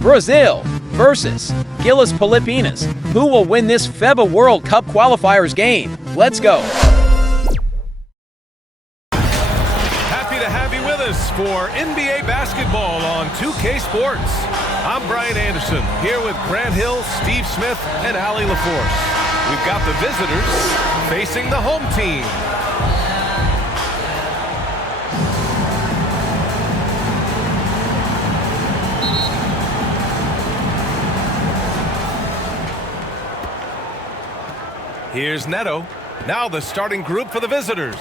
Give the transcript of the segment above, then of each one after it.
Brazil versus GILAS Pilipinas. Who will win this FIBA World Cup qualifiers game? Let's go. Happy to have you with us for NBA basketball on 2K Sports. I'm Brian Anderson, here with Grant Hill, Steve Smith, and Allie LaForce. We've got the visitors facing the home team. Here's Neto. Now the starting group for the visitors.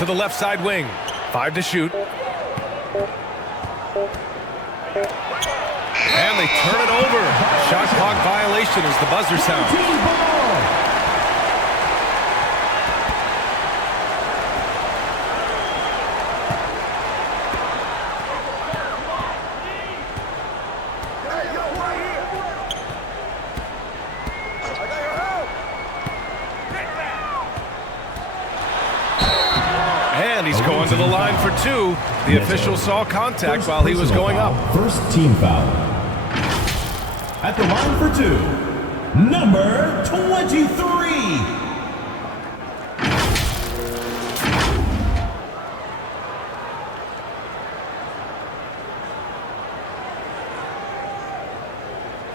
To the left side wing. 5 to shoot. And they turn it over. Shot clock violation as the buzzer sounds. He's going to the line for 2. The official saw contact while he was going up. First team foul. At the line for 2, number 23.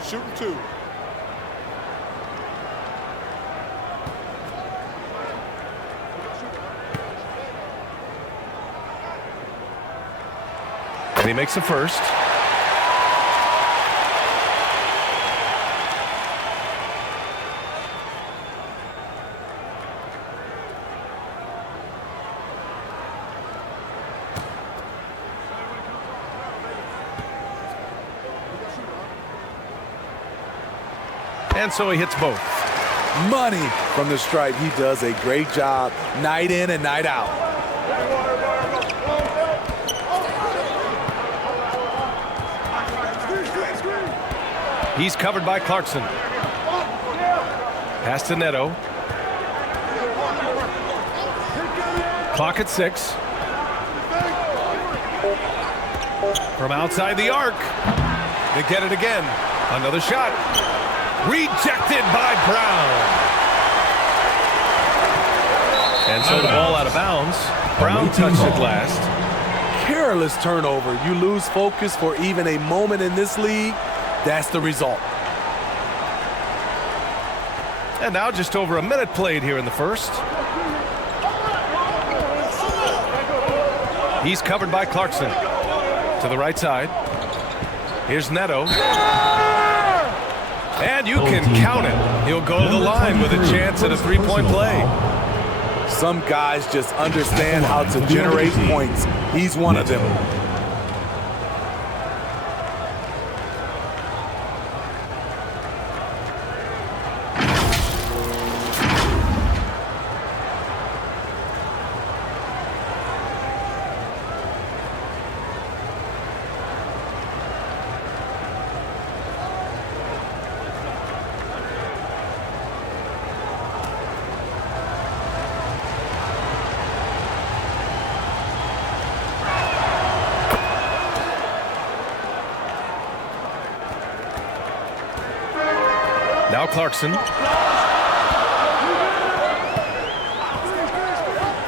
Shooting 2. And he makes the first. And so he hits both. Money from the stripe. He does a great job night in and night out. He's covered by Clarkson. Pass to Neto. Clock at 6. From outside the arc. They get it again. Another shot. Rejected by Brown. And so the ball out of bounds. Brown touched it last. Careless turnover. You lose focus for even a moment in this league. That's the result. And now just over a minute played here in the first. He's covered by Clarkson. To the right side. Here's Neto. And you can count it. He'll go to the line with a chance at a three-point play. Some guys just understand how to generate points. He's one of them. Now Clarkson.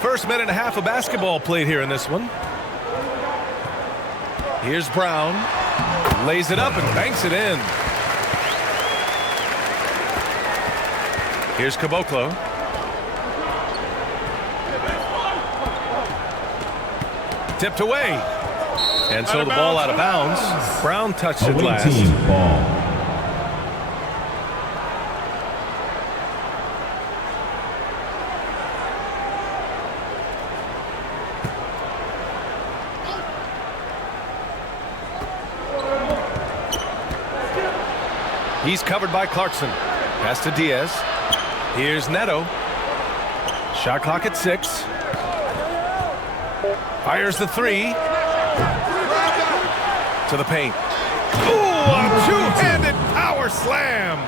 First minute and a half of basketball played here in this one. Here's Brown. Lays it up and banks it in. Here's Caboclo. Tipped away. And so the ball out of bounds. Brown touched it last. He's covered by Clarkson. Pass to Diaz. Here's Neto. Shot clock at 6. Fires the 3. To the paint. Ooh, a two-handed power slam.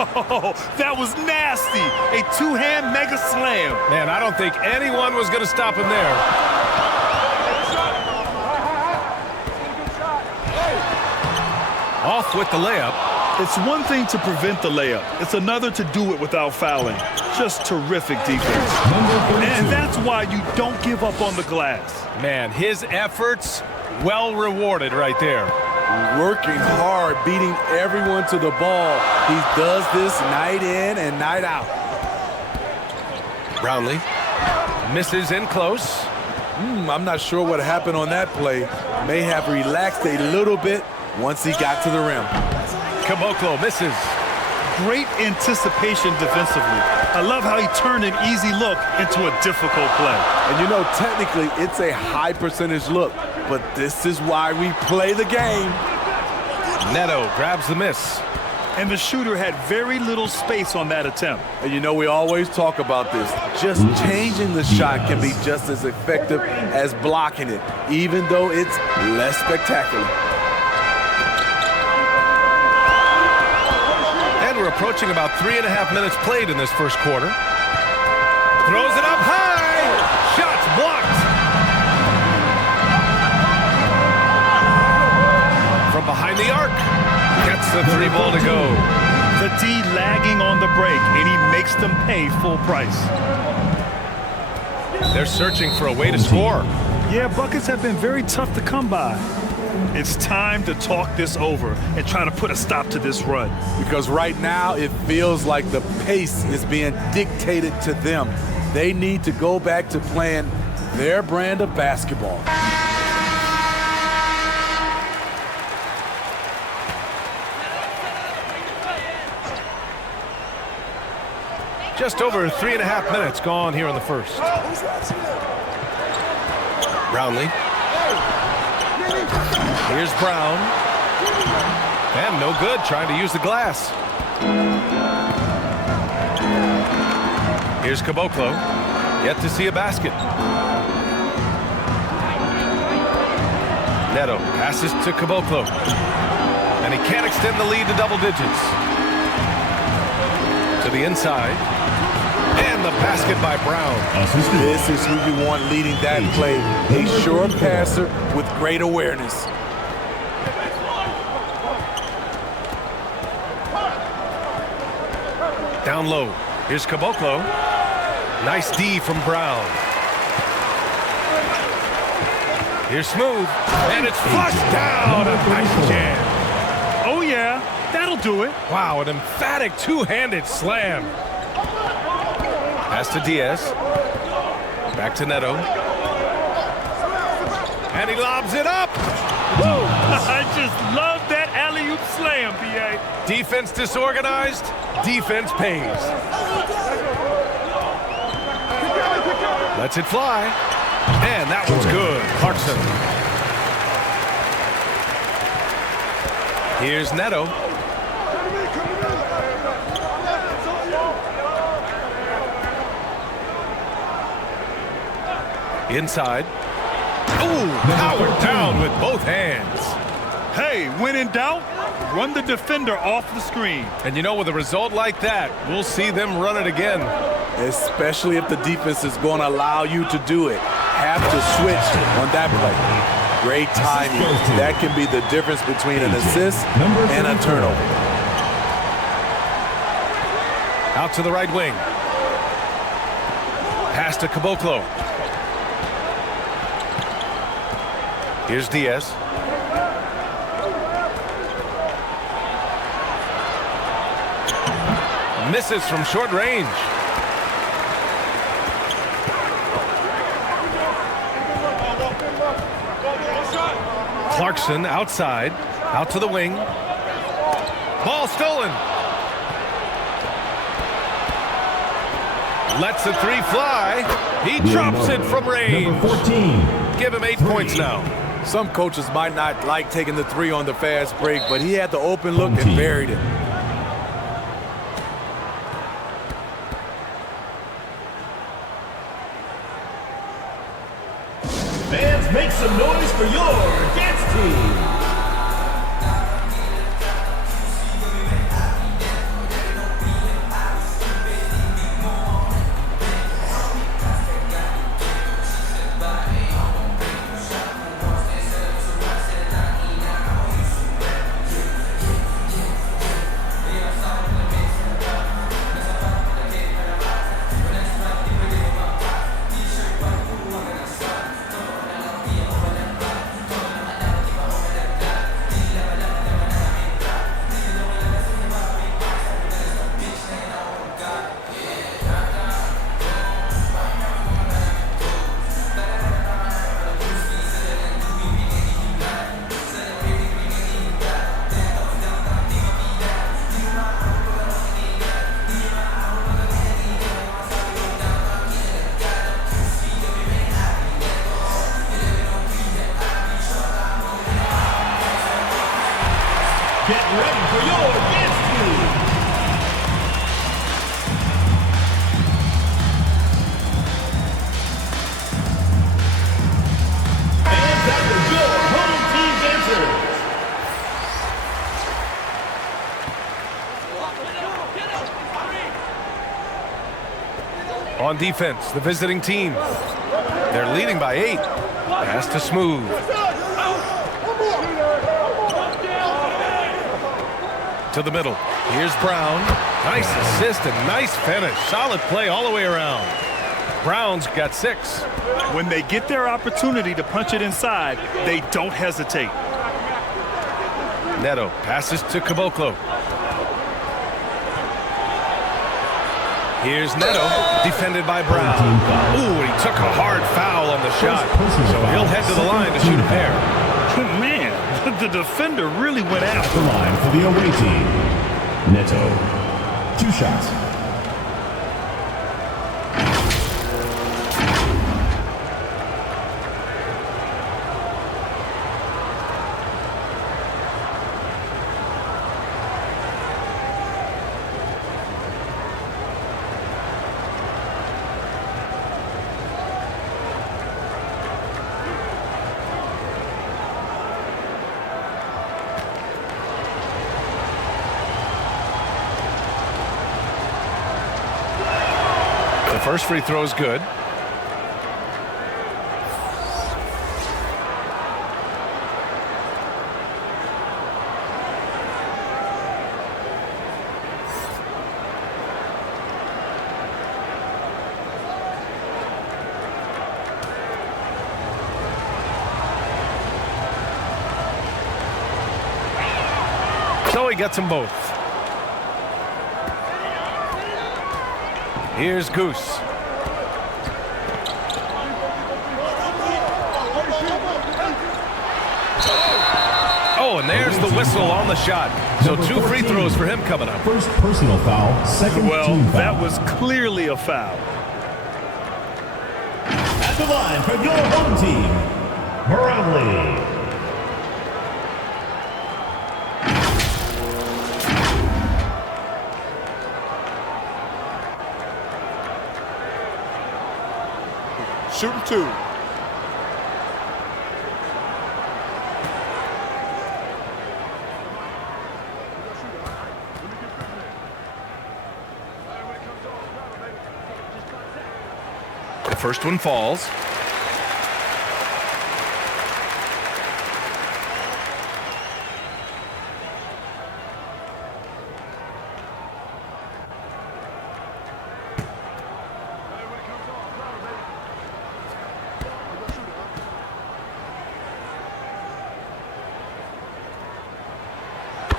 Oh, that was nasty. A two-hand mega slam. Man, I don't think anyone was going to stop him there. Off with the layup. It's one thing to prevent the layup. It's another to do it without fouling. Just terrific defense. And that's why you don't give up on the glass. Man, his efforts well rewarded right there. Working hard, beating everyone to the ball. He does this night in and night out. Brownlee misses in close. I'm not sure what happened on that play. May have relaxed a little bit once he got to the rim. Caboclo misses. Great anticipation defensively. I love how he turned an easy look into a difficult play. And you know, technically, it's a high percentage look, but this is why we play the game. Neto grabs the miss. And the shooter had very little space on that attempt. And you know, we always talk about this. Just changing the shot can be just as effective as blocking it, even though it's less spectacular. We're approaching about 3.5 minutes played in this first quarter. Throws it up high. Shots blocked. From behind the arc. Gets the three ball to go. The D lagging on the break, and he makes them pay full price. They're searching for a way to score. Yeah, buckets have been very tough to come by. It's time to talk this over and try to put a stop to this run. Because right now it feels like the pace is being dictated to them. They need to go back to playing their brand of basketball. Just over 3.5 minutes gone here in the first. Brownlee. Here's Brown. And no good, trying to use the glass. Here's Caboclo. Yet to see a basket. Neto passes to Caboclo. And he can't extend the lead to double digits. To the inside. And the basket by Brown. This is who you want leading that play. A sure passer with great awareness. Down low. Here's Caboclo. Nice D from Brown. Here's Smooth. And it's flushed down. A nice jam. Oh, yeah. That'll do it. Wow, an emphatic two-handed slam. Pass to Diaz. Back to Neto. And he lobs it up. Woo! I just love that alley-oop slam, B.A. Defense disorganized. Defense pays. Lets it fly. And that one's good. Clarkson. Here's Neto. Inside. Ooh, powered down with both hands. Hey, when in doubt, run the defender off the screen. And you know, with a result like that, we'll see them run it again. Especially if the defense is going to allow you to do it. Have to switch on that play. Great timing. That can be the difference between an assist and a turnover. Out to the right wing. Pass to Caboclo. Here's Diaz. Misses from short range. Clarkson outside. Out to the wing. Ball stolen. Lets the three fly. He drops it from range. Number 14. Give him 8 points now. Some coaches might not like taking the three on the fast break, but he had the open look and buried it. Fans, make some noise for your dance team. On defense, the visiting team. They're leading by 8. Pass to Smooth. To the middle. Here's Brown. Nice assist and nice finish. Solid play all the way around. Brown's got 6. When they get their opportunity to punch it inside, they don't hesitate. Neto passes to Caboclo. Here's Neto, defended by Brown. Ooh, he took a hard foul on the shot. So he'll head to the line to shoot a pair. Man, the defender really went At after the line for the away team, Neto. 2 shots. The first free throw is good. So he gets them both. Here's Goose. Oh, and there's the whistle on the shot. So 2 free throws for him coming up. First personal foul, second Well, team foul. that was clearly a foul. At the line for your home team, Barangay. Shooting 2. The first one falls.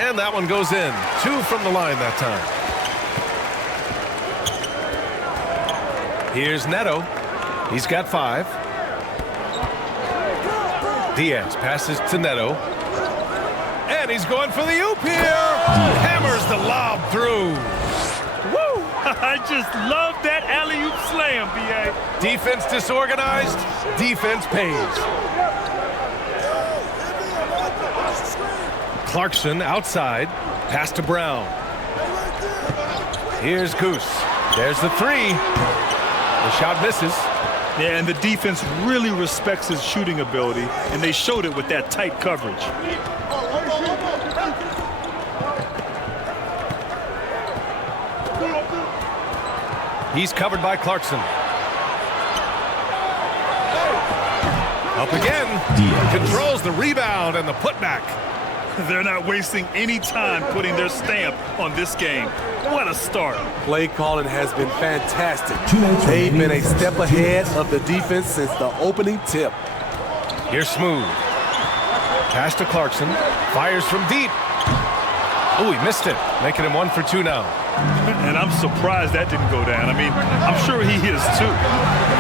And that one goes in. 2 from the line that time. Here's Neto. He's got 5. Diaz passes to Neto. And he's going for the oop here. Hammers the lob through. Woo! I just love that alley-oop slam, B.A. Defense disorganized. Defense pays. Clarkson outside. Pass to Brown. Here's Goose. There's the 3. The shot misses. Yeah, and the defense really respects his shooting ability, and they showed it with that tight coverage. He's covered by Clarkson. Up again. Diaz. Controls the rebound and the putback. They're not wasting any time putting their stamp on this game. What a start. Play calling has been fantastic. 2 minutes They've been a remaining. step ahead of the defense since the opening tip. Here's Smooth. Pass to Clarkson. Fires from deep. Oh, he missed it. Making him 1 for 2 now. And I'm surprised that didn't go down. I mean, I'm sure he is too.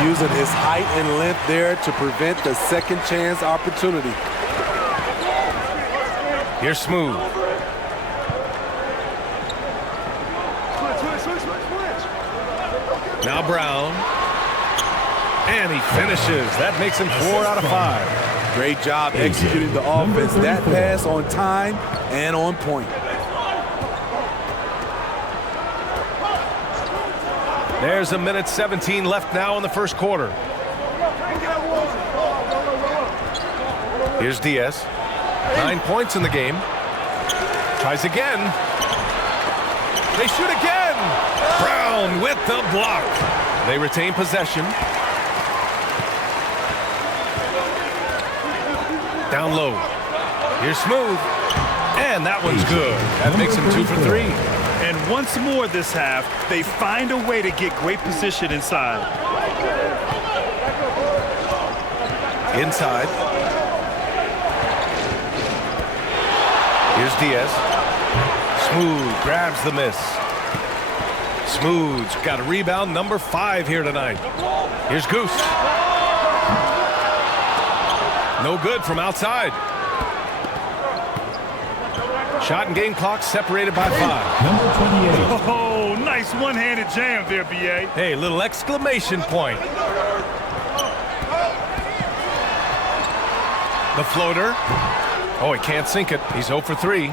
Using his height and length there to prevent the second chance opportunity. Here's Smooth. Now Brown. And he finishes. That makes him 4 out of 5. Great job executing the offense. That pass on time and on point. There's 1:17 left now in the first quarter. Here's Diaz. 9 points in the game. Tries again. They shoot again. Brown with the block. They retain possession. Down low. Here's Smooth. And that one's good. That makes him 2 for 3. And once more this half, they find a way to get great position inside. Inside. Here's Diaz. Smooth grabs the miss. Smooth's got a rebound, number 5 here tonight. Here's Goose. No good from outside. Shot and game clock separated by 5. Number 28. Oh, nice one-handed jam there, B.A. Hey, little exclamation point. The floater. Oh, he can't sink it. He's 0 for 3.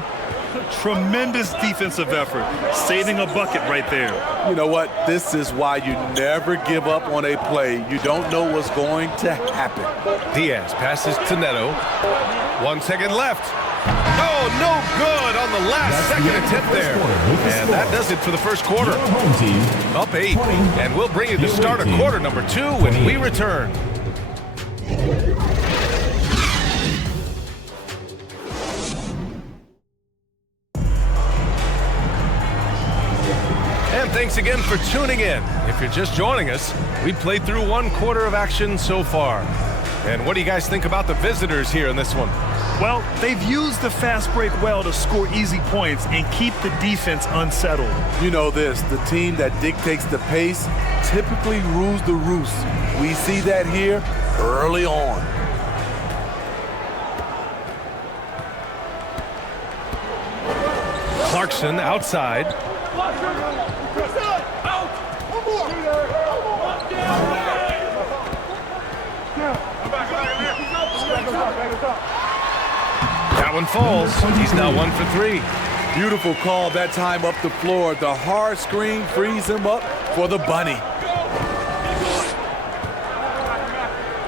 Tremendous defensive effort, saving a bucket right there. You know what? This is why you never give up on a play. You don't know what's going to happen. Diaz passes to Neto. 1 second left. Oh, no good on the last second attempt there. And that does it for the first quarter. Home team. Up 8. And we'll bring you the start of quarter number 2 when we return. And thanks again for tuning in. If you're just joining us, we played through 1 quarter of action so far. And what do you guys think about the visitors here in this one? Well, they've used the fast break well to score easy points and keep the defense unsettled. You know this, the team that dictates the pace typically rules the roost. We see that here early on. Clarkson outside. That one falls. He's now 1 for 3. Beautiful call that time up the floor. The hard screen frees him up for the bunny.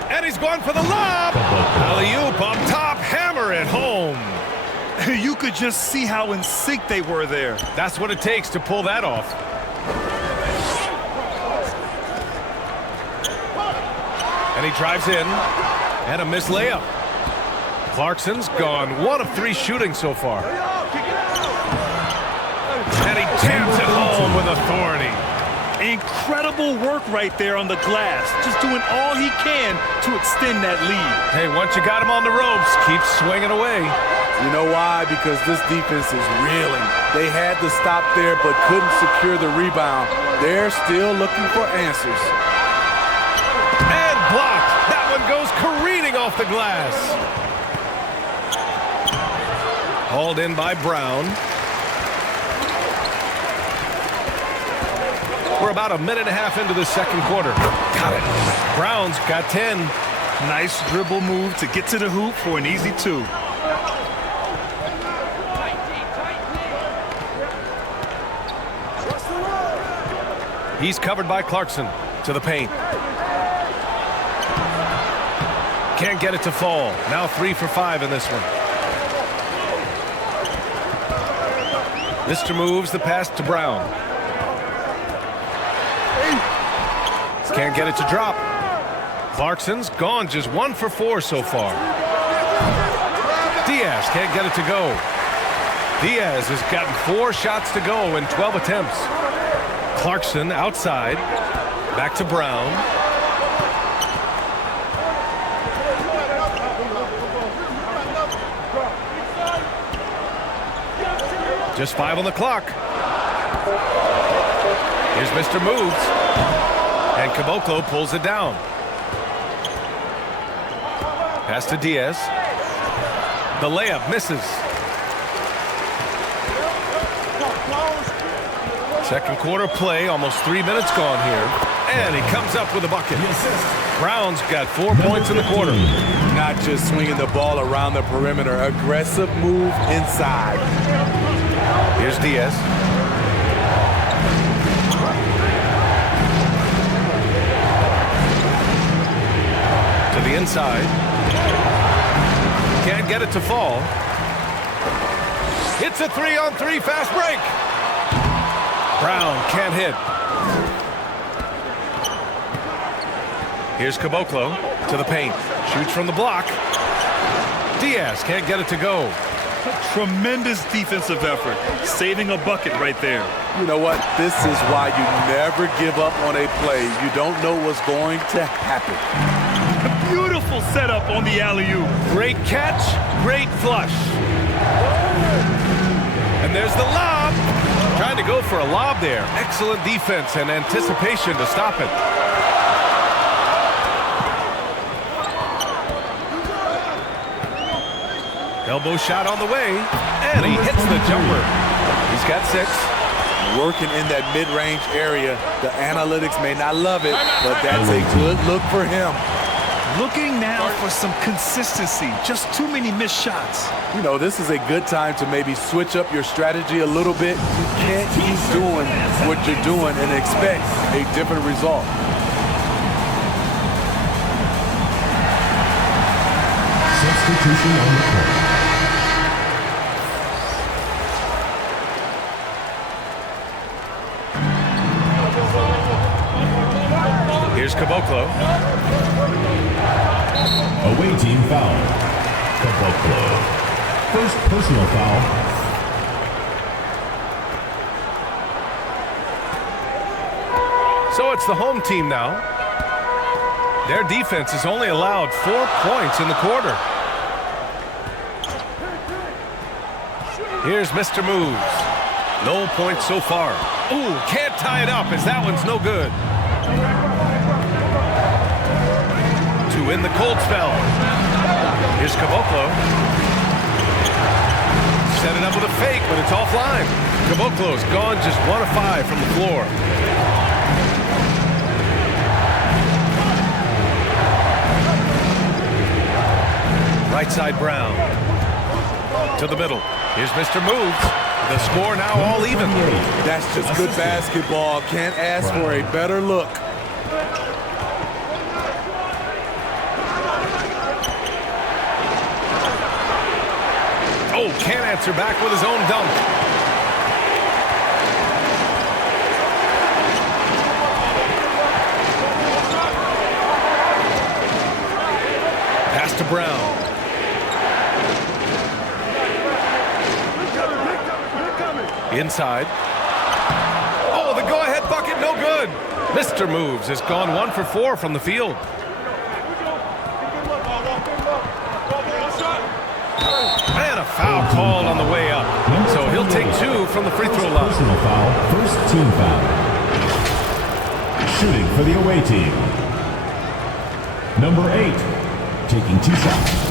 And he's going for the lob. Alley-oop up top, hammer it home. You could just see how in sync they were there. That's what it takes to pull that off. And he drives in. And a missed layup. Clarkson's gone 1 of 3 shooting so far. And he jams it home with authority. Incredible work right there on the glass. Just doing all he can to extend that lead. Hey, once you got him on the ropes, keep swinging away. You know why? Because this defense is reeling. They had to stop there but couldn't secure the rebound. They're still looking for answers. And blocked. That one goes careening off the glass. Hauled in by Brown. We're about 1.5 minutes into the second quarter. Got it. Brown's got 10. Nice dribble move to get to the hoop for an easy 2. He's covered by Clarkson to the paint. Can't get it to fall. Now 3 for 5 in this one. Mr. moves the pass to Brown. Can't get it to drop. Clarkson's gone just 1 for 4 so far. Diaz can't get it to go. Diaz has gotten 4 shots to go in 12 attempts. Clarkson outside. Back to Brown. Just 5 on the clock. Here's Mr. Moves. And Caboclo pulls it down. Pass to Diaz. The layup misses. Second quarter play, almost 3 minutes gone here. And he comes up with a bucket. Brown's got 4 points in the quarter. Not just swinging the ball around the perimeter. Aggressive move inside. Here's Diaz. To the inside. Can't get it to fall. It's a 3-on-3 fast break. Brown can't hit. Here's Caboclo to the paint. Shoots from the block. Diaz can't get it to go. Tremendous defensive effort. Saving a bucket right there. You know what? This is why you never give up on a play. You don't know what's going to happen. A beautiful setup on the alley-oop. Great catch, great flush. And there's the lob. Trying to go for a lob there. Excellent defense and anticipation to stop it. Elbow shot on the way, and he hits the jumper. He's got 6. Working in that mid-range area. The analytics may not love it, but that's a good look for him. Looking now for some consistency. Just too many missed shots. You know, this is a good time to maybe switch up your strategy a little bit. You can't keep doing what you're doing and expect a different result. Substitution on the court. Here's Caboclo. Away team foul. Caboclo. First personal foul. So it's the home team now. Their defense has only allowed 4 points in the quarter. Here's Mr. Moves. No points so far. Ooh, can't tie it up as that one's no good. To win the cold spell. Here's Caboclo. Set it up with a fake, but it's offline. Caboclo's gone just 1 of 5 from the floor. Right side Brown. To the middle. Here's Mr. Moves. The score now all even. That's just good basketball. Can't ask for a better look. Oh, can't answer back with his own dunk. Pass to Brown. Inside. Oh, the go-ahead bucket, no good. Mr. Moves has gone 1 for 4 from the field. And a foul called on the way up. So he'll take 2 from the free throw line. Personal foul. First team foul. Shooting for the away team. Number 8. Taking 2 shots.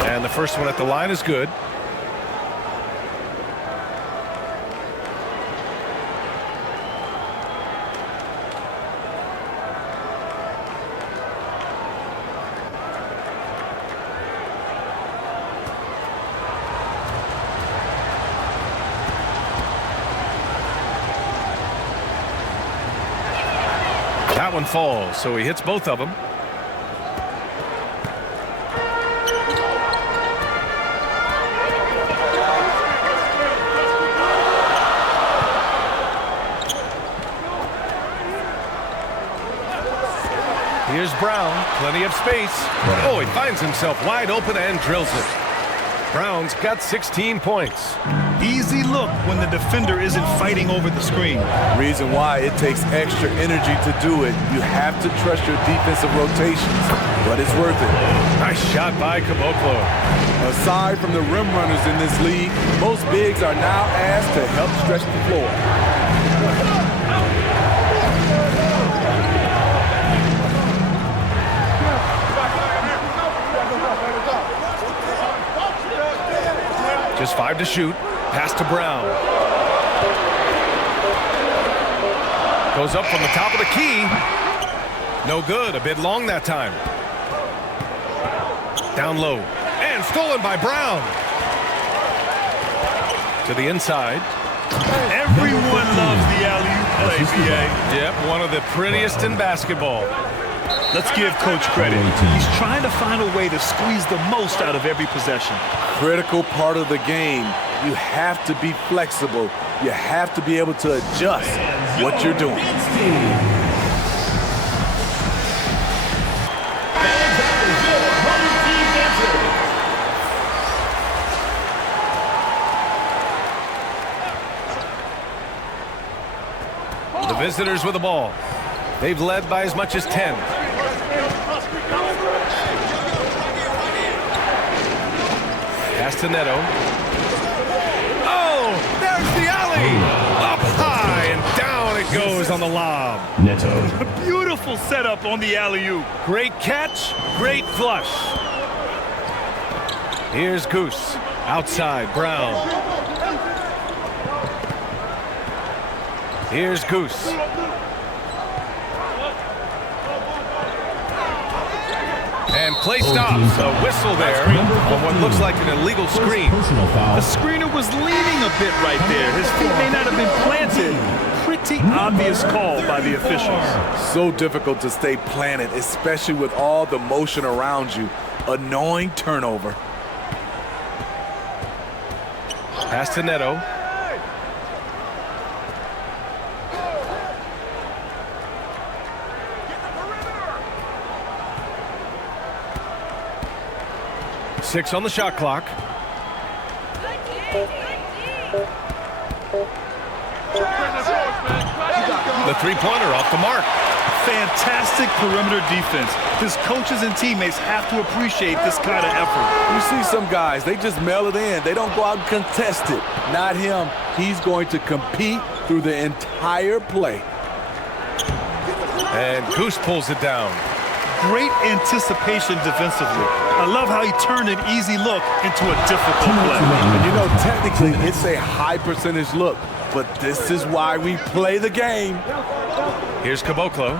And the first one at the line is good. That one falls, so he hits both of them. Here's Brown, plenty of space. Oh, he finds himself wide open and drills it. Brown's got 16 points. Easy look when the defender isn't fighting over the screen. Reason why it takes extra energy to do it. You have to trust your defensive rotations, but it's worth it. Nice shot by Caboclo. Aside from the rim runners in this league, most bigs are now asked to help stretch the floor. Just 5 to shoot. Pass to Brown. Goes up from the top of the key. No good. A bit long that time. Down low. And stolen by Brown. To the inside. Everyone loves the alley-oop play, BA. Yep, one of the prettiest in basketball. Let's give Coach credit. He's trying to find a way to squeeze the most out of every possession. Critical part of the game. You have to be flexible. You have to be able to adjust what you're doing. The visitors with the ball. They've led by as much as 10. Pass to Neto. Oh, there's the alley. Up high and down it goes on the lob. Neto. A beautiful setup on the alley-oop. Great catch, great flush. Here's Goose. Outside, Brown. Here's Goose. And play stops. A whistle there on what looks like an illegal screen. The screener was leaning a bit right there. His feet may not have been planted. Pretty obvious call by the officials. So difficult to stay planted, especially with all the motion around you. Annoying turnover. Pass to Neto. Six on the shot clock. The three-pointer off the mark. Fantastic perimeter defense. His coaches and teammates have to appreciate this kind of effort. You see some guys, they just mail it in. They don't go out and contest it. Not him. He's going to compete through the entire play. And Goose pulls it down. Great anticipation defensively. I love how he turned an easy look into a difficult play. And you know, technically, it's a high percentage look, but this is why we play the game. Here's Caboclo.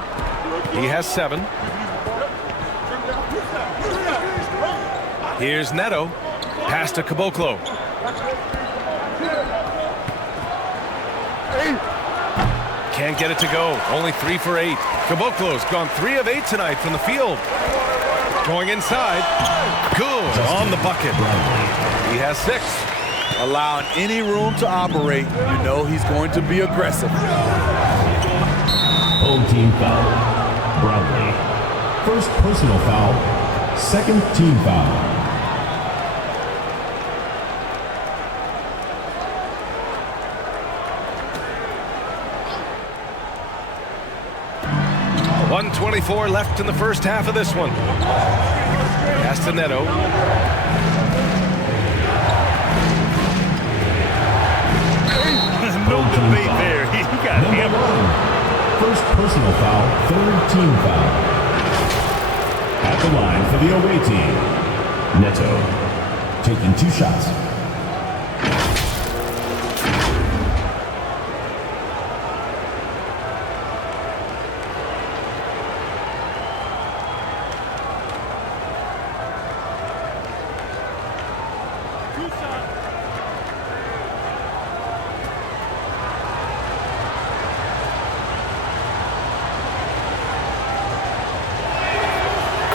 He has 7. Here's Neto. Pass to Caboclo. Can't get it to go. Only 3 for 8. Caboclo's gone 3 of 8 tonight from the field. Going inside. Good on the bucket. He has 6. Allowing any room to operate, you know he's going to be aggressive. Home team foul. Brownlee. First personal foul. Second team foul. .124 left in the first half of this one. Pass to Neto. No debate there. He got hammered. First personal foul, third team foul. At the line for the away team, Neto taking 2 shots.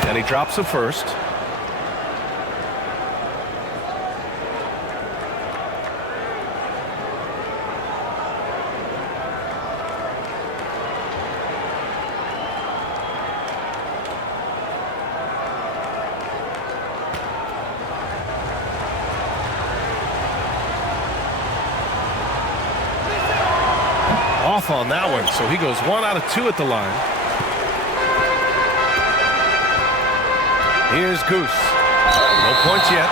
And he drops a first. Off on that one, so he goes 1 out of 2 at the line. Here's Goose. No points yet.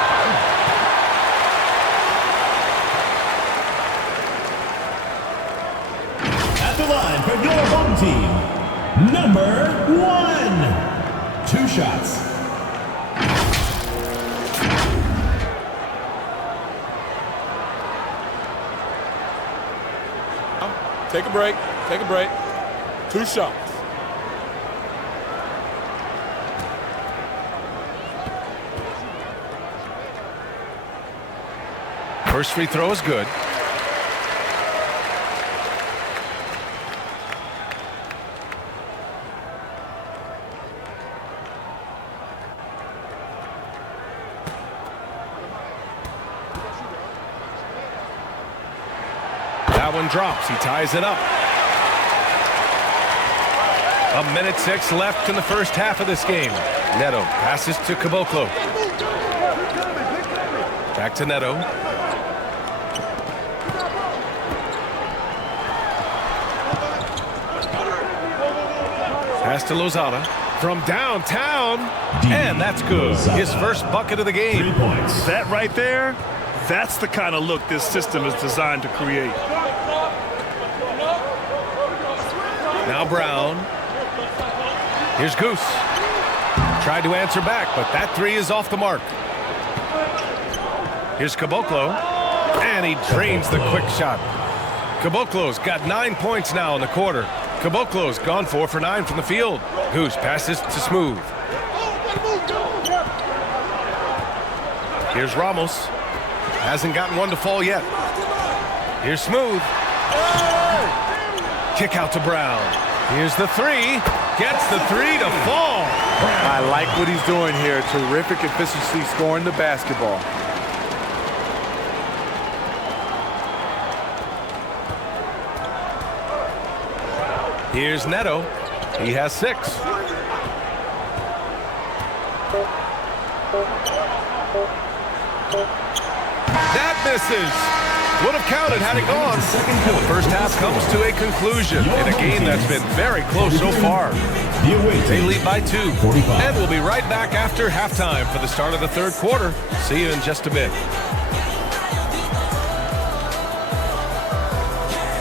At the line for your home team, number 1. 2 shots. Take a break. Take a break. 2 shots. First free throw is good. That one drops. He ties it up. 1:06 left in the first half of this game. Neto passes to Caboclo. Back to Neto. Pass to Lozada from downtown, and that's good. His first bucket of the game. 3 points. That right there, that's the kind of look this system is designed to create. Now Brown. Here's Goose. Tried to answer back, but that three is off the mark. Here's Caboclo, and he drains the quick shot. Caboclo's got 9 points now in the quarter. Caboclo's gone 4 for 9 from the field. Goose passes to Smooth. Here's Ramos. Hasn't gotten one to fall yet. Here's Smooth. Kick out to Brown. Here's the three. Gets the three to fall. I like what he's doing here. Terrific efficiency scoring the basketball. Here's Neto. He has 6. That misses. Would have counted had it gone. And the first half comes to a conclusion in a game that's been very close so far. They lead by 2. And we'll be right back after halftime for the start of the third quarter. See you in just a bit.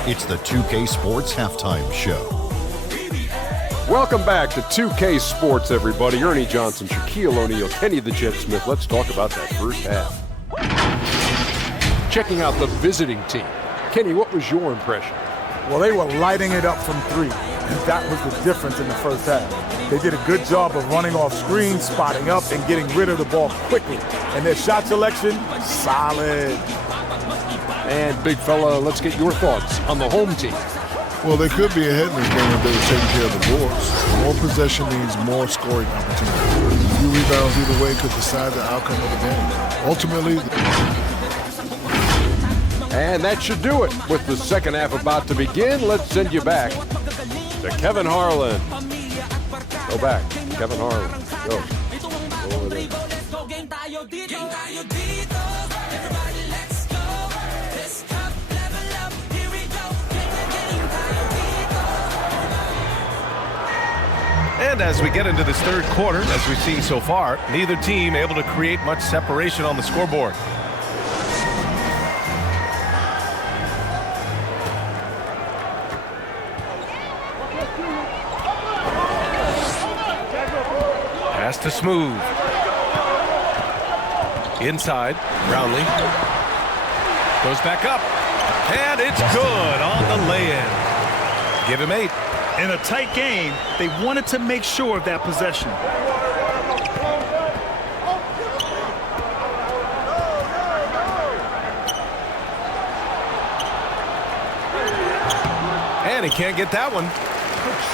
It's the 2K Sports Halftime Show. Welcome back to 2K Sports, everybody. Ernie Johnson, Shaquille O'Neal, Kenny the Jet Smith. Let's talk about that first half. Checking out the visiting team. Kenny, what was your impression? Well, they were lighting it up from 3, and that was the difference in the first half. They did a good job of running off screens, spotting up, and getting rid of the ball quickly. And their shot selection, solid. And big fella, let's get your thoughts on the home team. Well, they could be ahead in this game if they were taking care of the boards. More possession means more scoring opportunities. A few rebounds either way could decide the outcome of the game. Ultimately, and that should do it. With the second half about to begin, let's send you back to Kevin Harlan. Go back, Kevin Harlan. Go. Go over there. And as we get into this third quarter, as we've seen so far, neither team able to create much separation on the scoreboard. Pass to Smooth. Inside, Brownlee. Goes back up. And it's good on the lay-in. Give him 8. In a tight game, they wanted to make sure of that possession. And he can't get that one.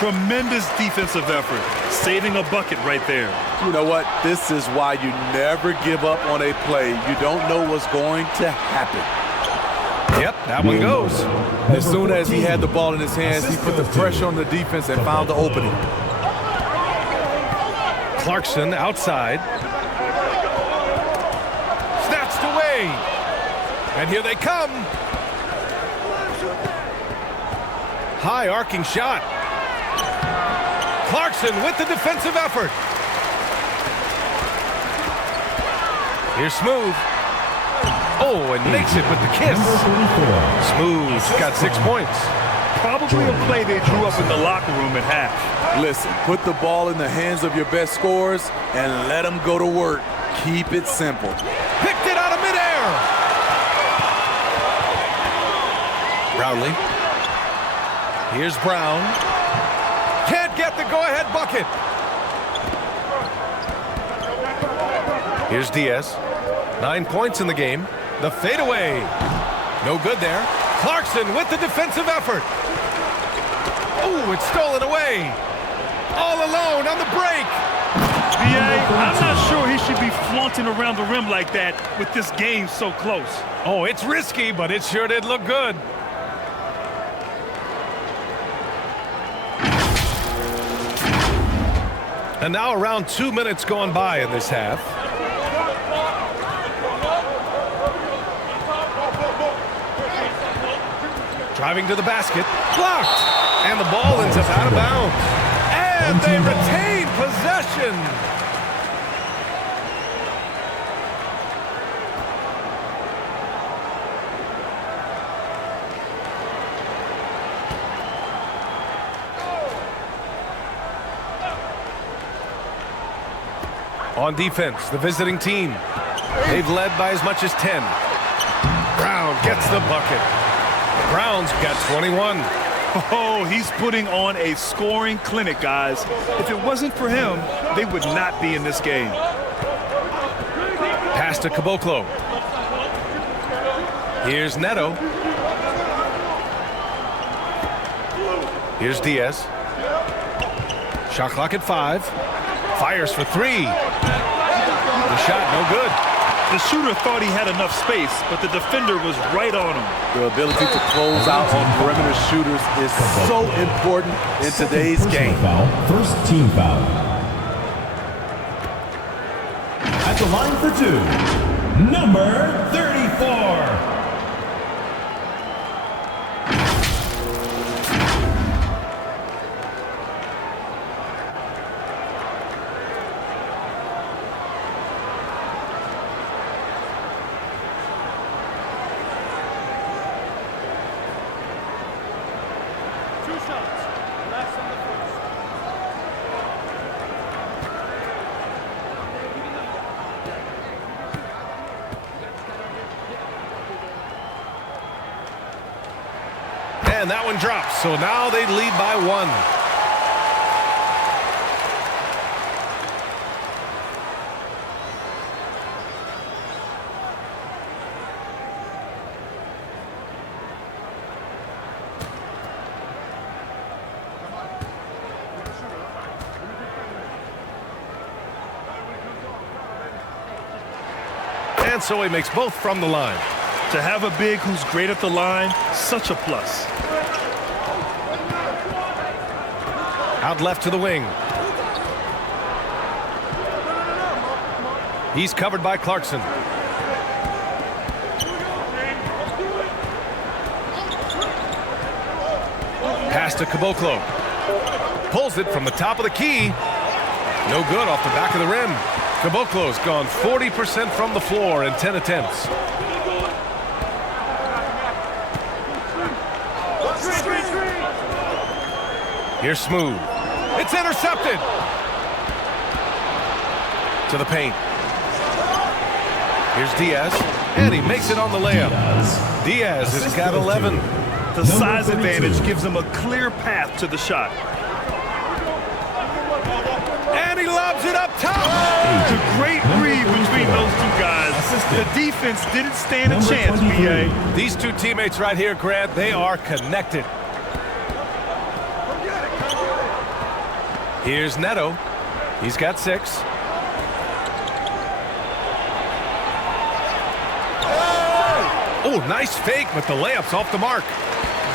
Tremendous defensive effort, saving a bucket right there. You know what? This is why you never give up on a play. You don't know what's going to happen. Yep, that one goes. As soon as he had the ball in his hands, he put the pressure on the defense and found the opening. Clarkson outside. Snatched away. And here they come. High arcing shot. Clarkson with the defensive effort. Here's Smooth. Oh, and makes it with the kiss. Smooth's got 6 points. Probably a play they drew up in the locker room at half. Listen, put the ball in the hands of your best scorers and let them go to work. Keep it simple. Picked it out of midair. Brownlee. Here's Brown. Can't get the go-ahead bucket. Here's Diaz. 9 points in the game. The fadeaway. No good there. Clarkson with the defensive effort. Oh, it's stolen away. All alone on the break. I'm not sure he should be flaunting around the rim like that with this game so close. Oh, it's risky, but it sure did look good. And now around 2 minutes gone by in this half. Driving to the basket. Blocked. And the ball ends up out of bounds. And they retain possession. On defense, the visiting team. They've led by as much as 10. Brown gets the bucket. Brown's got 21. Oh, he's putting on a scoring clinic, guys. If it wasn't for him, they would not be in this game. Pass to Caboclo. Here's Neto. Here's Diaz. Shot clock at 5. Fires for 3. The shot no good. The shooter thought he had enough space, but the defender was right on him. The ability to close out on perimeter shooters is so important in today's game. First team foul. At the line for 2, number 34. And that one drops, so now they lead by 1. And so he makes both from the line. To have a big who's great at the line, such a plus. Out left to the wing. He's covered by Clarkson. Pass to Caboclo. Pulls it from the top of the key. No good off the back of the rim. Caboclo's gone 40% from the floor in 10 attempts. Here's Smooth. It's intercepted. To the paint. Here's Diaz. And he makes it on the layup. Diaz has got 11. The size advantage gives him a clear path to the shot. And he lobs it up top. A great read between those two guys. The defense didn't stand a chance, BA. These two teammates right here, Grant, they are connected. Here's Neto. He's got 6. Oh, nice fake, but the layup's off the mark.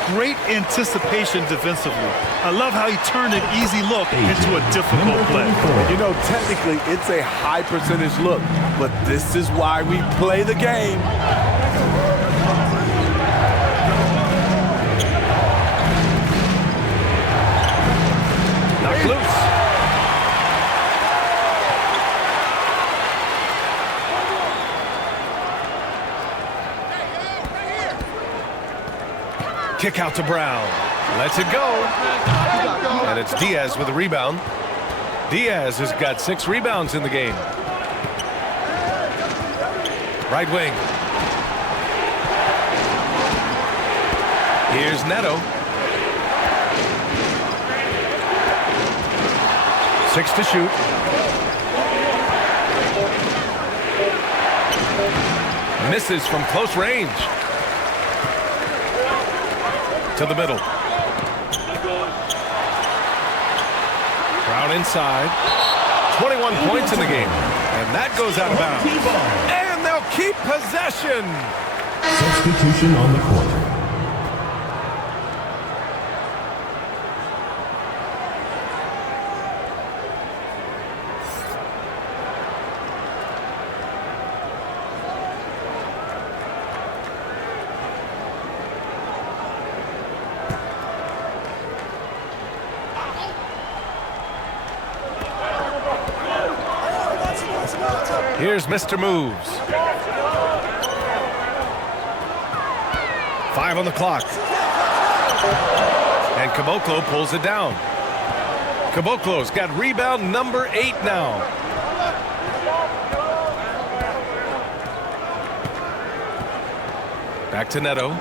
Great anticipation defensively. I love how he turned an easy look into a difficult play. You know, technically, it's a high percentage look, but this is why we play the game. Knocked loose. Kick out to Brown. Lets it go. And it's Diaz with a rebound. Diaz has got 6 rebounds in the game. Right wing. Here's Neto. 6 to shoot. Misses from close range. To the middle. Brown inside. 21 points in the game. And that goes out of bounds. And they'll keep possession. Substitution on the court. Here's Mr. Moves. 5 on the clock. And Caboclo pulls it down. Caboclo's got rebound number 8 now. Back to Neto.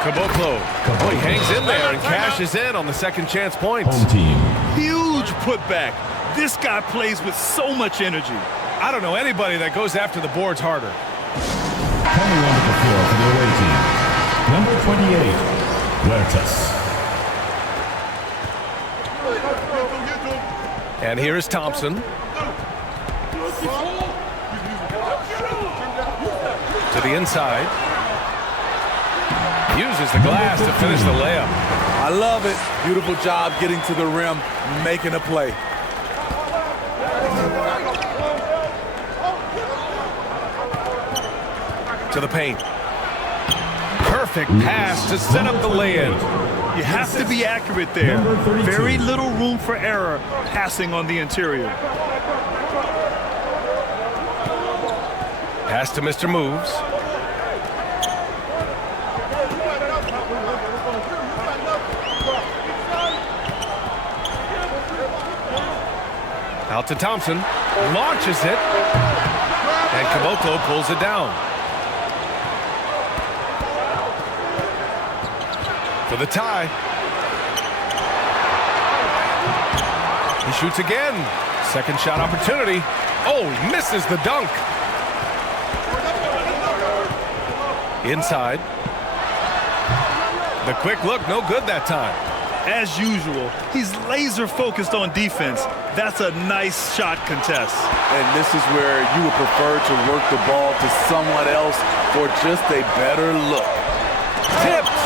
Caboclo. Oh, he hangs in there and cashes in on the second chance points. Home team. Huge putback. This guy plays with so much energy. I don't know anybody that goes after the boards harder. Coming onto the floor for the away team. Number 28, Huertas. And here is Thompson. To the inside. Uses the glass to finish the layup. I love it. Beautiful job getting to the rim, making a play. To the paint. Perfect pass to set up the lay-in. You have to be accurate there. Very little room for error passing on the interior. Pass to Mr. Moves. Out to Thompson. Launches it. And Caboclo pulls it down. For the tie. He shoots again. Second shot opportunity. Oh, misses the dunk. Inside. The quick look, no good that time. As usual, he's laser focused on defense. That's a nice shot contest. And this is where you would prefer to work the ball to someone else for just a better look. Tipped.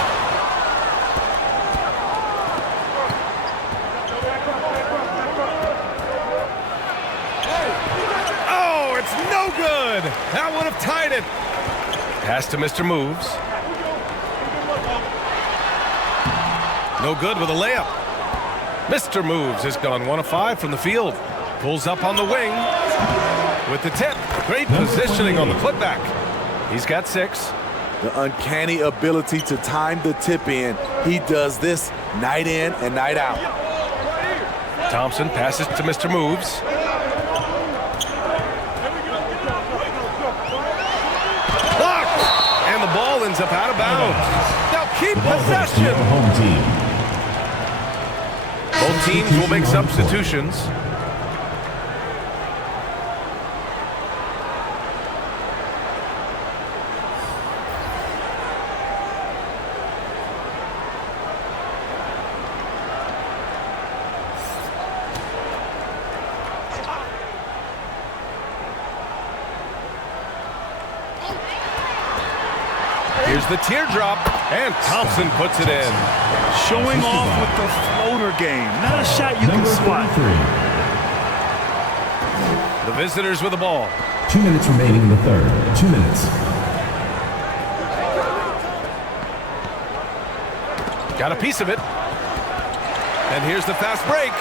Oh, it's no good. That would have tied it. Pass to Mr. Moves. No good with a layup. Mr. Moves has gone 1 of 5 from the field. Pulls up on the wing with the tip. Great positioning on the putback. He's got 6. The uncanny ability to time the tip in. He does this night in and night out. Thompson passes to Mr. Moves. Blocked! And the ball ends up out of bounds. Now keep possession. Home team. Both teams will make substitutions. Here's the teardrop, and Thompson puts it in. Showing off with the floater game. Not a shot you can spot. The visitors with the ball. 2 minutes remaining in the third. 2 minutes. Got a piece of it. And here's the fast break.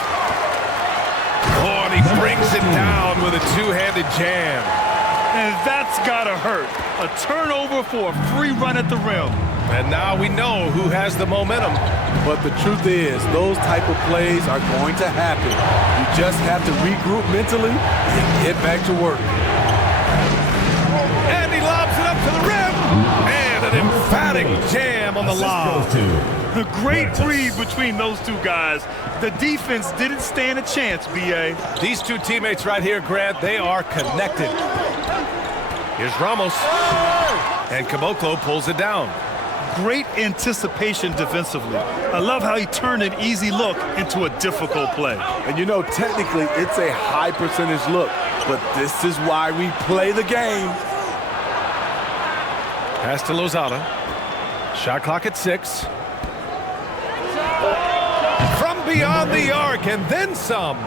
Oh, and he brings it down with a two-handed jam. And that's gotta hurt. A turnover for a free run at the rim. And now we know who has the momentum. But the truth is, those type of plays are going to happen. You just have to regroup mentally and get back to work. And he lobs it up to the rim. And an emphatic Dramatic jam on the lob. A great read between those two guys. The defense didn't stand a chance, B.A. These two teammates right here, Grant, they are connected. Here's Ramos. And Caboclo pulls it down. Great anticipation defensively. I love how he turned an easy look into a difficult play. And you know, technically, it's a high percentage look, but this is why we play the game. Pass to Lozada. Shot clock at 6. From beyond the arc, and then some.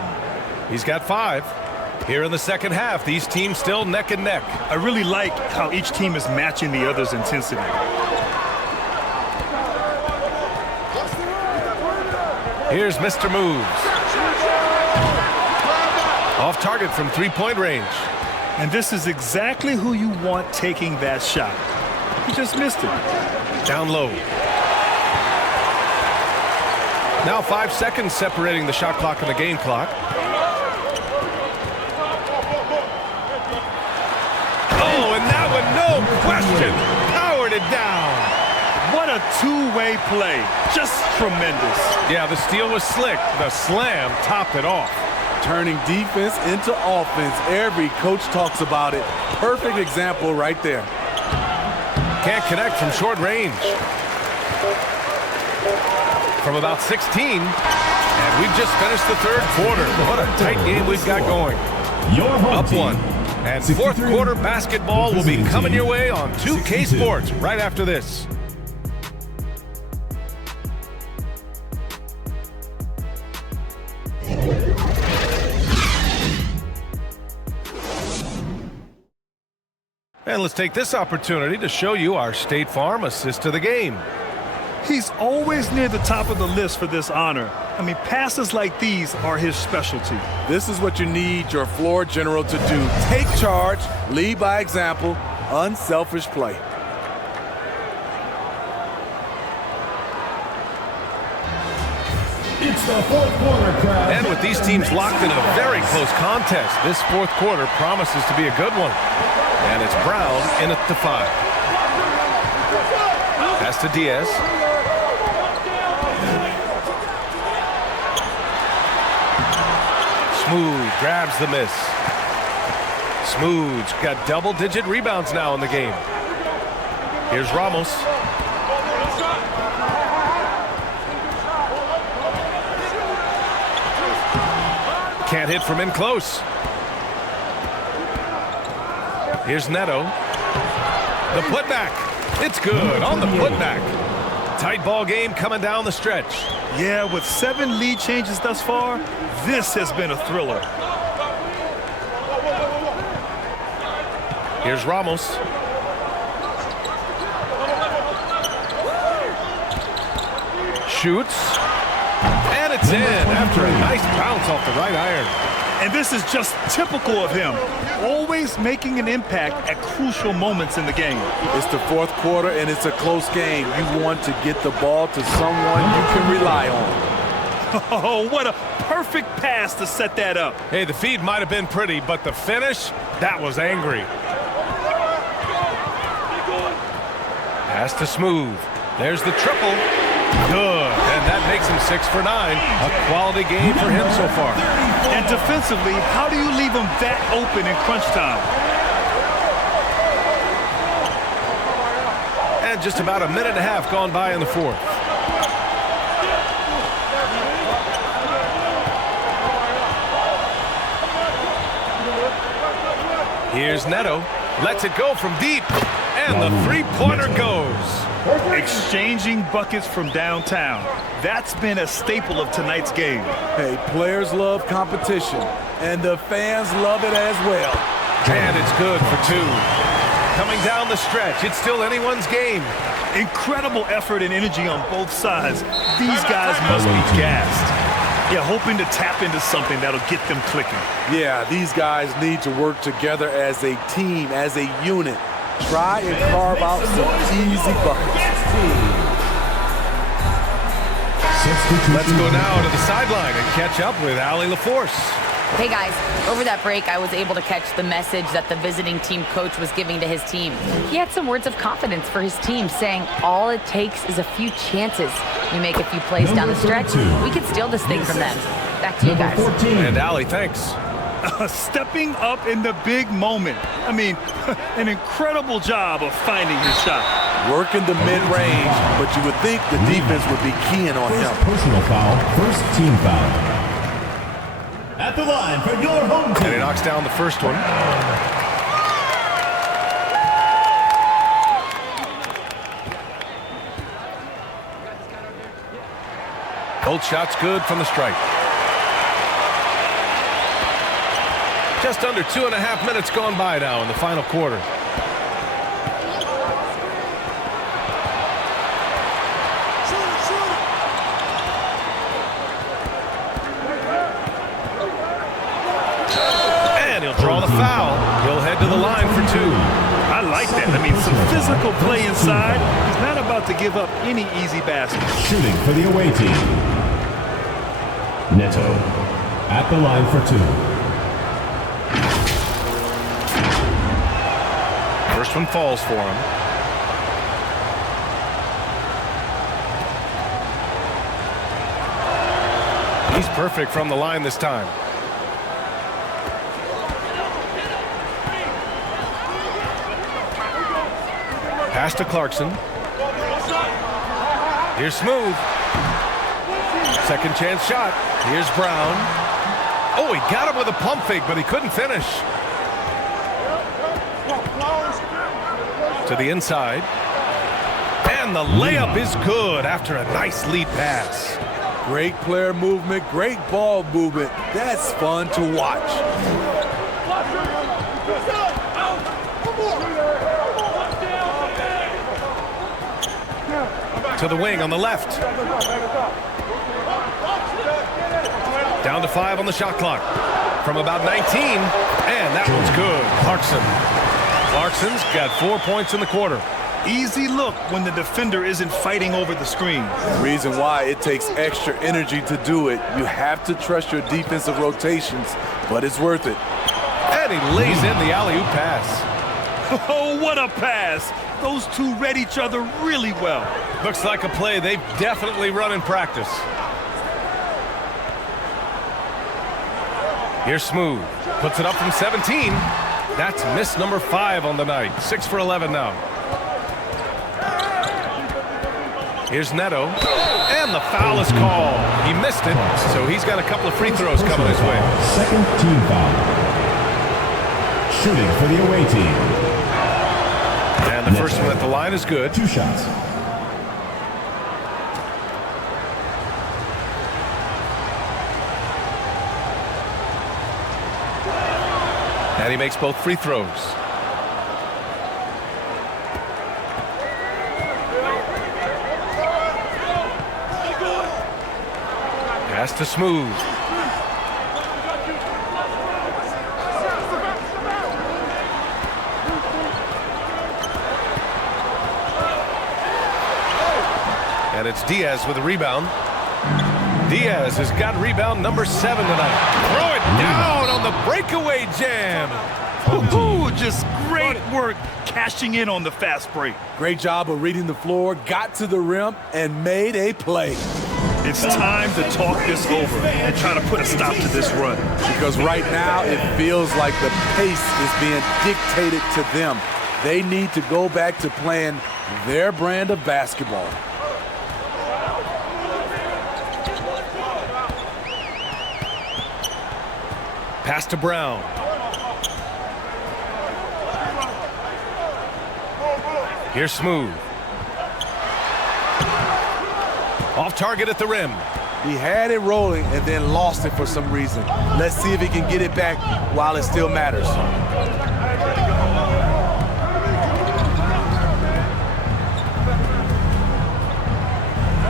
He's got 5. Here in the second half, these teams still neck and neck. I really like how each team is matching the other's intensity. Here's Mr. Moves. Off target from three-point range. And this is exactly who you want taking that shot. He just missed it. Down low. Now 5 seconds separating the shot clock and the game clock. Oh, and that one, no question, powered it down. What a two-way play. Just tremendous. Yeah, the steal was slick. The slam topped it off. Turning defense into offense. Every coach talks about it. Perfect example right there. Can't connect from short range. From about 16. And we've just finished the third quarter. What a tight game we've got going. Up 1. And fourth quarter basketball will be coming your way on 2K Sports right after this. And let's take this opportunity to show you our State Farm assist to the game. He's always near the top of the list for this honor. I mean, passes like these are his specialty. This is what you need your floor general to do. Take charge, lead by example, unselfish play. It's the fourth quarter, crowd. And with these teams locked in a very close contest, this fourth quarter promises to be a good one. And it's Brown in at the 5. Pass to Diaz. Smooth grabs the miss. Smooth's got double-digit rebounds now in the game. Here's Ramos. Can't hit from in close. Here's Neto. The putback. It's good on the putback. Tight ball game coming down the stretch. Yeah, with 7 lead changes thus far, this has been a thriller. Here's Ramos. Shoots. And it's in after a nice bounce off the right iron. And this is just typical of him. Always making an impact at crucial moments in the game. It's the fourth quarter and it's a close game. You want to get the ball to someone you can rely on. Oh, what a perfect pass to set that up. Hey, the feed might have been pretty, but the finish, that was angry. Pass to Smooth. There's the triple. Good, and that makes him 6 for 9. A quality game for him so far. And defensively, how do you leave him that open in crunch time? And just about a minute and a half gone by in the fourth. Here's Neto. Lets it go from deep. And the three-pointer goes. Exchanging buckets from downtown. That's been a staple of tonight's game. Hey, players love competition, and the fans love it as well. And it's good for 2. Coming down the stretch, it's still anyone's game. Incredible effort and energy on both sides. These guys must be gassed. Yeah, hoping to tap into something that'll get them clicking. Yeah, these guys need to work together as a team, as a unit. Try and carve out some easy buckets. Let's go now to the sideline and catch up with Allie LaForce. Hey guys, over that break, I was able to catch the message that the visiting team coach was giving to his team. He had some words of confidence for his team, saying all it takes is a few chances. We make a few plays down the stretch, we can steal this thing from them. Back to you guys. And Allie, thanks. Stepping up in the big moment. I mean, an incredible job of finding his shot. Working the mid-range, but you would think the defense would be keying on him. Personal foul, first team foul. At the line for your home team. And he knocks down the first one. Both shots good from the stripe. Just under 2.5 minutes gone by now in the final quarter. And he'll draw the foul. He'll head to the line for 2. I like that. I mean, some physical play inside. He's not about to give up any easy baskets. Shooting for the away team. Neto at the line for 2. First one falls for him. He's perfect from the line this time. Pass to Clarkson. Here's Smooth. Second chance shot. Here's Brown. Oh, he got him with a pump fake, but he couldn't finish. To the inside. And the layup is good after a nice lead pass. Great player movement, great ball movement. That's fun to watch. To the wing on the left. Down to 5 on the shot clock. From about 19. And that one's good. Clarkson's got 4 points in the quarter. Easy look when the defender isn't fighting over the screen. The reason why it takes extra energy to do it. You have to trust your defensive rotations, but it's worth it. And he lays in the alley-oop pass. Oh, what a pass. Those two read each other really well. Looks like a play they've definitely run in practice. Here's Smooth. Puts it up from 17. That's miss number 5 on the night. 6 for 11 now. Here's Neto. And the foul is called. He missed it, so he's got a couple of free throws coming his way. Second team foul. Shooting for the away team. And the first one at the line is good. 2 shots. And he makes both free throws. Pass to Smooth. And it's Diaz with a rebound. Diaz has got rebound number 7 tonight. Throw it down on the breakaway jam. Ooh, just great work cashing in on the fast break. Great job of reading the floor, got to the rim, and made a play. It's time to talk this over and try to put a stop to this run. Because right now it feels like the pace is being dictated to them. They need to go back to playing their brand of basketball. Pass to Brown. Here's Smooth. Off target at the rim. He had it rolling and then lost it for some reason. Let's see if he can get it back while it still matters.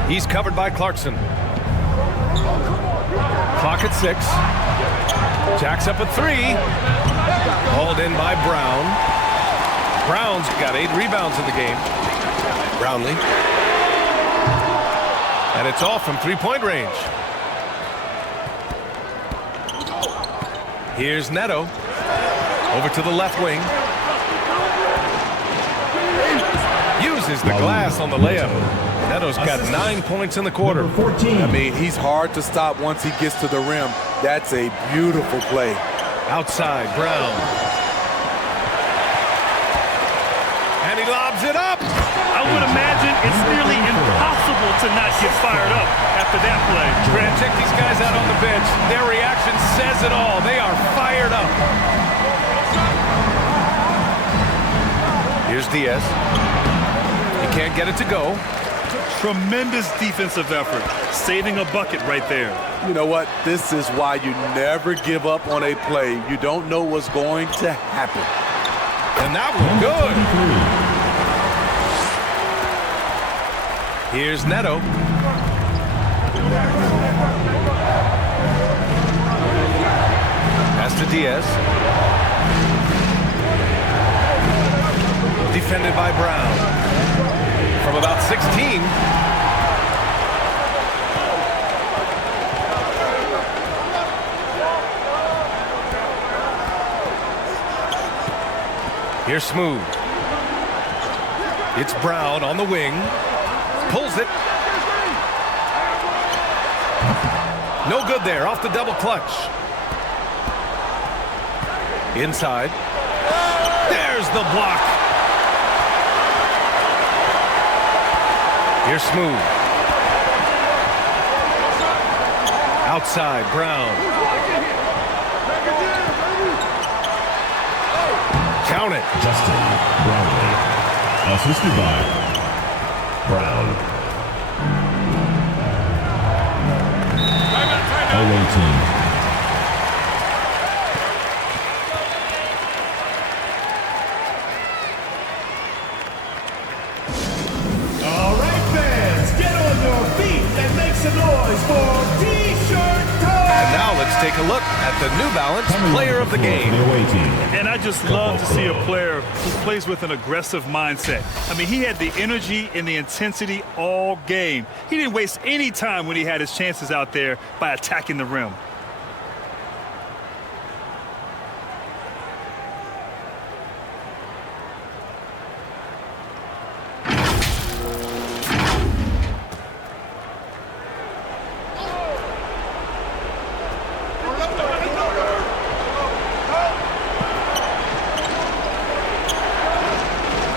He's covered by Clarkson. Clock at 6. Jacks up a 3. Hauled in by Brown. Brown's got 8 rebounds in the game. Brownlee. And it's off from 3-point range. Here's Neto. Over to the left wing. Uses the glass on the layup. Neto's got 9 points in the quarter. I mean, he's hard to stop once he gets to the rim. That's a beautiful play. Outside, Brown. And he lobs it up. I would imagine it's nearly impossible to not get fired up after that play. Grant, check these guys out on the bench. Their reaction says it all. They are fired up. Here's Diaz. He can't get it to go. Tremendous defensive effort. Saving a bucket right there. You know what? This is why you never give up on a play. You don't know what's going to happen. And that was good. Here's Neto. Pass to Diaz. Defended by Brown. From about 16. Here's Smooth. It's Brown on the wing. Pulls it. No good there. Off the double clutch. Inside. There's the block. Here's Smooth. Outside, Brown. Count it. Justin Brownlee. Assisted by Brown. Away team. All right, fans, get on your feet and make some noise for T-shirt time. And now let's take a look at the New Balance player of the game. And I just love to see a player who plays with an aggressive mindset. I mean, he had the energy and the intensity all game. He didn't waste any time when he had his chances out there by attacking the rim.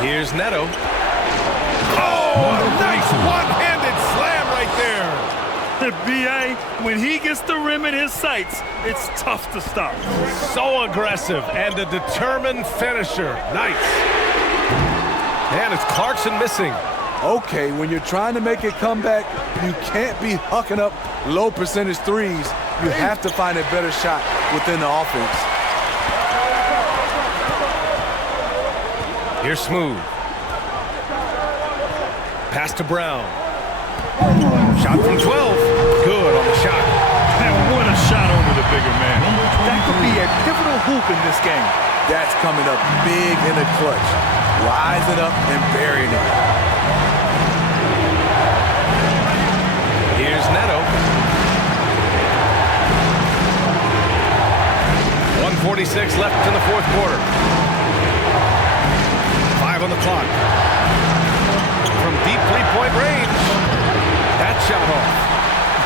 Here's Neto. Oh, a nice one-handed slam right there. B.A., when he gets the rim in his sights, it's tough to stop. So aggressive and a determined finisher. Nice. And it's Clarkson missing. Okay, when you're trying to make a comeback, you can't be hucking up low percentage threes. You have to find a better shot within the offense. Here's Smooth. Pass to Brown. Shot from 12. Good on the shot. And what a shot over the bigger man. That could be a pivotal hoop in this game. That's coming up big in the clutch. Rising up and burying it. Here's Neto. 1:46 left in the fourth quarter. 5 on the clock. From deep three-point range. That shot off.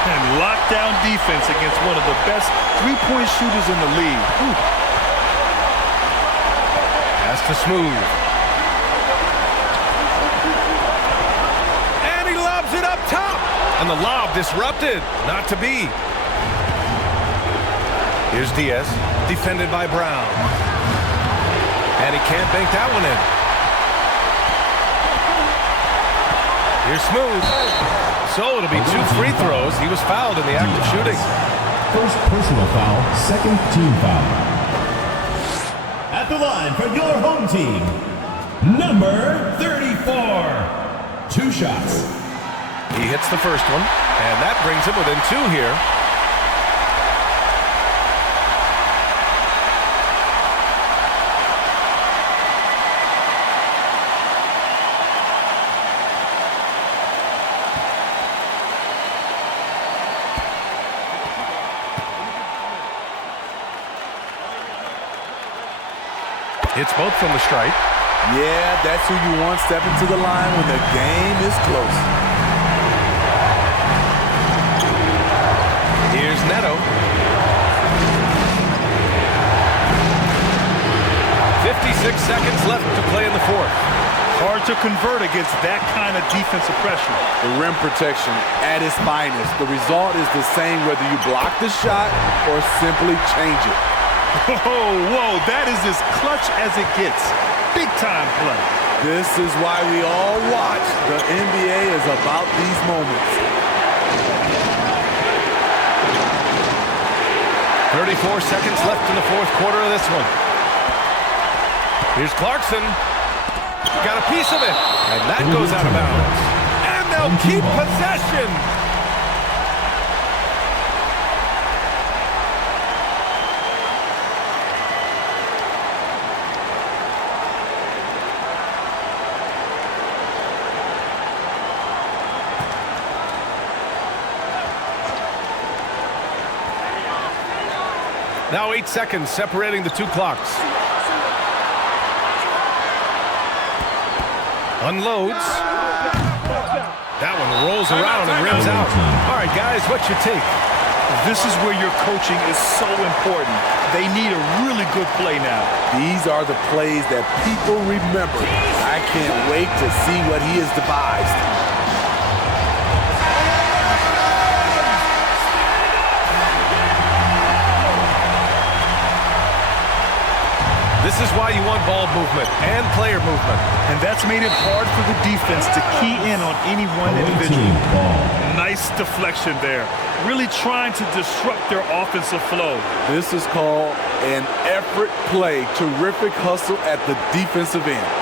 And lockdown defense against one of the best three-point shooters in the league. Ooh. Pass to Smooth. And he lobs it up top. And the lob disrupted. Not to be. Here's Diaz. Defended by Brown. And he can't bank that one in. Here's Smooth. So it'll be 2 free throws. He was fouled in the act of shooting. First personal foul, second team foul. At the line for your home team, number 34. 2 shots. He hits the first one, and that brings him within 2 here. Hits both from the stripe. Yeah, that's who you want stepping to the line when the game is close. Here's Neto. 56 seconds left to play in the fourth. Hard to convert against that kind of defensive pressure. The rim protection at its finest. The result is the same whether you block the shot or simply change it. Whoa, that is as clutch as it gets. Big time play. This is why we all watch. The NBA is about these moments. 34 seconds left in the fourth quarter of this one. Here's Clarkson. Got a piece of it. And that goes out of bounds. And they'll keep possession. Now 8 seconds separating the two clocks. Unloads. That one rolls around and rims out. All right, guys, what's your take? This is where your coaching is so important. They need a really good play now. These are the plays that people remember. I can't wait to see what he has devised. This is why you want ball movement and player movement. And that's made it hard for the defense to key in on any one individual. Nice deflection there. Really trying to disrupt their offensive flow. This is called an effort play. Terrific hustle at the defensive end.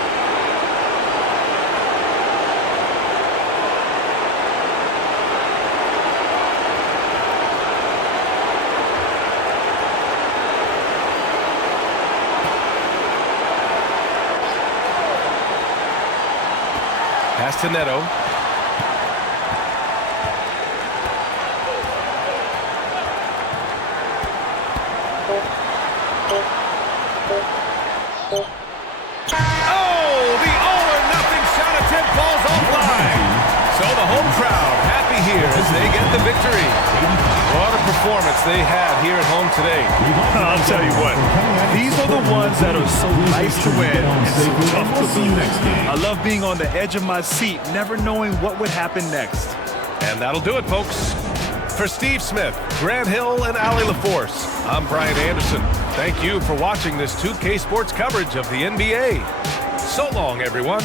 Pass to Neto. Oh, the all-or-nothing shot attempt falls offline. So the home crowd happy here as they get the victory. What a performance they had here at home today. I'll tell you what, these are the ones that are so nice to win and so tough to lose. I love being on the edge of my seat, never knowing what would happen next. And that'll do it, folks. For Steve Smith, Grant Hill, and Allie LaForce, I'm Brian Anderson. Thank you for watching this 2K Sports coverage of the NBA. So long, everyone.